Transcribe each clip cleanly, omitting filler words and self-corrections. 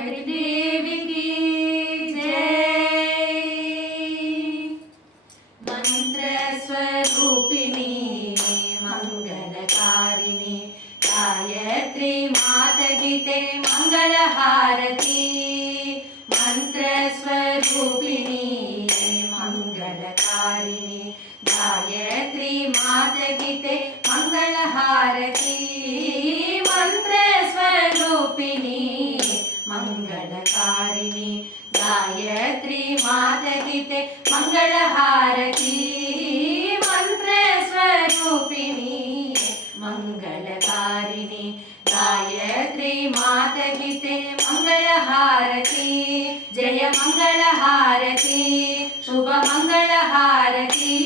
देवी की जय। मंत्र स्वरूपिणी मंगलकारिणी गायत्री माता गीते मंगल हारती। मंत्र स्वरूपिणी मंगलकारिणी गायत्री माता गीते मंगल हारती। मंत्र स्वरूपिणी मंगलकारिणी गायत्री माता गीते मंगल हारती। मंत्र स्वरूपिणी मंगलकारिणी गायत्री माता गीते मंगल हारती। जय मंगल हारती शुभ मंगल हारती।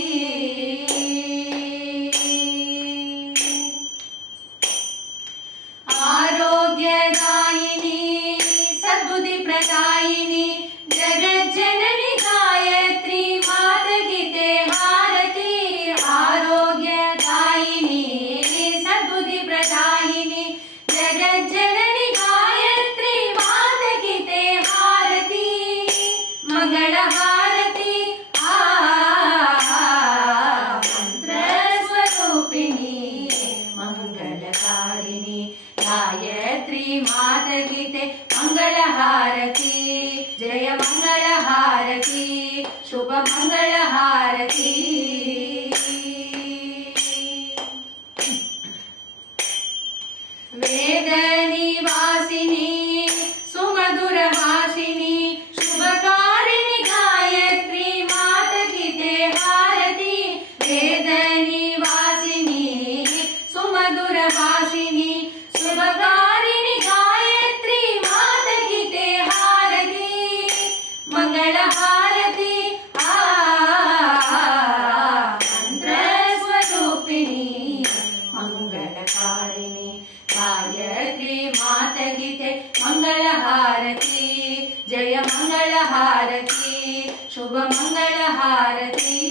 आरोग्यदायिनी सद्बुद्धि प्रदायिनी जगज्जननी गायत्री माता गीते हारती। आरोग्यदायिनी सद्बुद्धि प्रदायिनी जगज्जननी गायत्री माता गीते हारती। मंगल हारती मंत्र स्वरूपिणी मंगलकारिणी गायत्री माता गीते मंगल हारती। जय मंगल हारती शुभ मंगल हारती। वेद निवासिनी सुमधुर भाषिणी शुभकारिणी गायत्री माता गीते हारती। वेद निवासिनी सुमधुर भाषिणी शुभकारिणी गायत्री माता गीते हारती। मंगल हारती मंत्र स्वरूपिणी मंगलकारिणी गायत्री माता गीते मंगल हारती। जय मंगल हारती शुभ मंगल हारती।